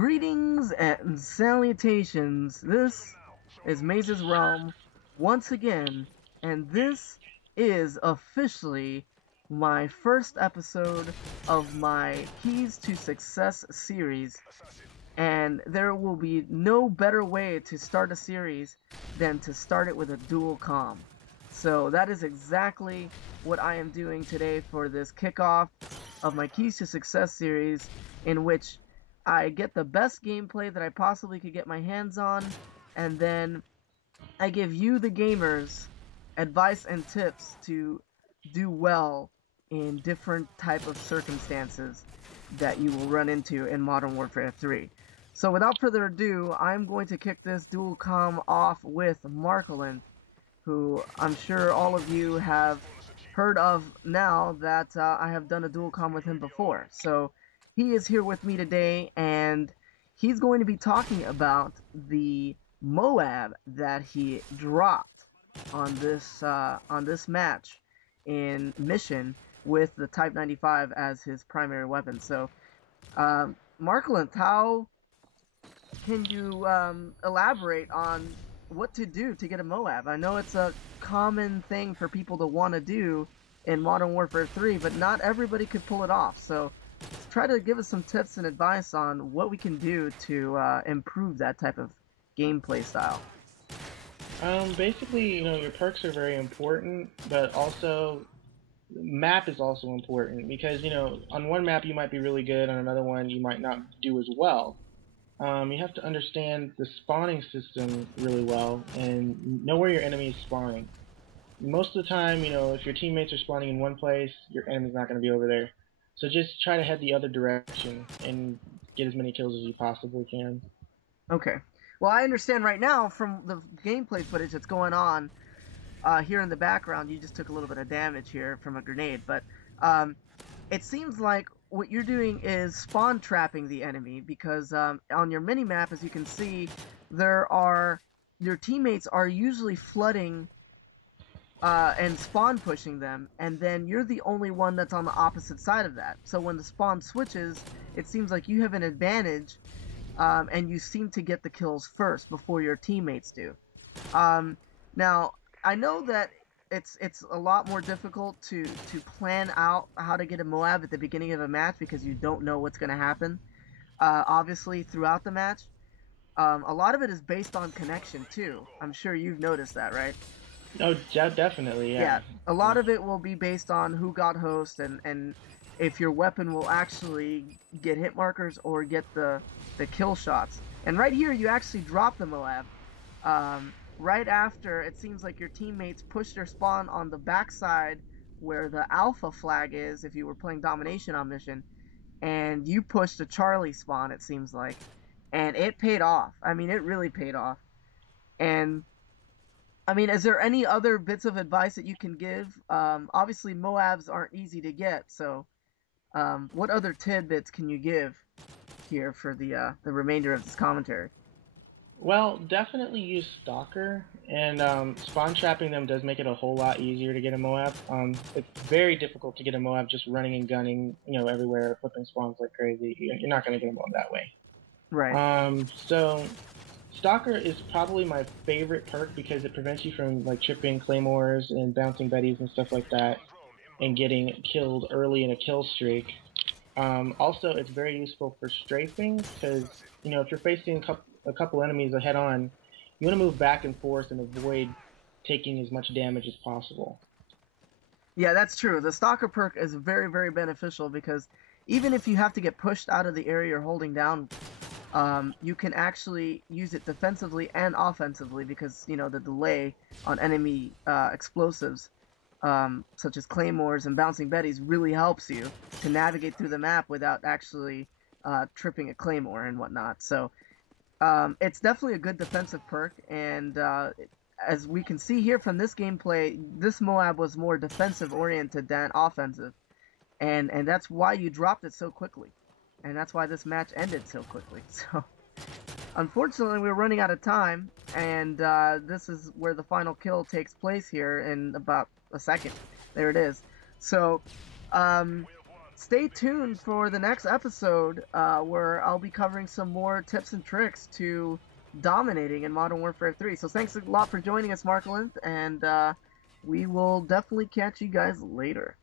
Greetings and salutations. This is Maze's Realm once again, and this is officially my first episode of my Keys to Success series. And there will be no better way to start a series than to start it with a dual comm. So that is exactly what I am doing today for this kickoff of my Keys to Success series, in which I get the best gameplay that I possibly could get my hands on, and then I give you, the gamers, advice and tips to do well in different type of circumstances that you will run into in Modern Warfare 3. So without further ado, I'm going to kick this dual comm off with Marcolinth, who I'm sure all of you have heard of now that I have done a dual comm with him before. So he is here with me today, and he's going to be talking about the M.O.A.B that he dropped on this match in Mission with the Type 95 as his primary weapon. So, Marcolinth, how can you elaborate on what to do to get a M.O.A.B? I know it's a common thing for people to want to do in Modern Warfare 3, but not everybody could pull it off. So try to give us some tips and advice on what we can do to improve that type of gameplay style. Basically, your perks are very important, but also map is also important because, on one map you might be really good, on another one you might not do as well. You have to understand the spawning system really well and know where your enemy is spawning. Most of the time, if your teammates are spawning in one place, your enemy's not going to be over there. So just try to head the other direction and get as many kills as you possibly can. Okay. Well, I understand right now from the gameplay footage that's going on here in the background, you just took a little bit of damage here from a grenade, but it seems like what you're doing is spawn trapping the enemy, because on your mini-map, as you can see, your teammates are usually flooding and spawn pushing them, and then you're the only one that's on the opposite side of that. So when the spawn switches, it seems like you have an advantage, and you seem to get the kills first before your teammates do. Now, I know that it's a lot more difficult to plan out how to get a M.O.A.B at the beginning of a match, because you don't know what's going to happen. Obviously, throughout the match, a lot of it is based on connection too. I'm sure you've noticed that, right? Oh, definitely, yeah. Yeah, a lot of it will be based on who got host, and if your weapon will actually get hit markers or get the kill shots. And right here, you actually drop the M.O.A.B. Right after, it seems like your teammates pushed their spawn on the backside where the alpha flag is, if you were playing domination on Mission, and you pushed a Charlie spawn, it seems like, and it paid off. I mean, it really paid off. And I mean, is there any other bits of advice that you can give? Obviously, M.O.A.Bs aren't easy to get, so what other tidbits can you give here for the remainder of this commentary? Well, definitely use Stalker, and spawn trapping them does make it a whole lot easier to get a M.O.A.B. It's very difficult to get a M.O.A.B just running and gunning, everywhere, flipping spawns like crazy. You're not going to get them on that way. Right. So Stalker is probably my favorite perk because it prevents you from like tripping claymores and bouncing betties and stuff like that, and getting killed early in a kill streak. Also, it's very useful for strafing because, if you're facing a couple enemies head on, you want to move back and forth and avoid taking as much damage as possible. Yeah, that's true. The Stalker perk is very, very beneficial, because even if you have to get pushed out of the area you're holding down, you can actually use it defensively and offensively, because, the delay on enemy explosives, such as claymores and bouncing betties, really helps you to navigate through the map without actually tripping a claymore and whatnot. So it's definitely a good defensive perk, and as we can see here from this gameplay, this M.O.A.B was more defensive oriented than offensive, and that's why you dropped it so quickly, and that's why this match ended so quickly. So unfortunately, we're running out of time, and this is where the final kill takes place here in about a second. There it is. So stay tuned for the next episode where I'll be covering some more tips and tricks to dominating in Modern Warfare 3. So thanks a lot for joining us, Marcolinth, and we will definitely catch you guys later.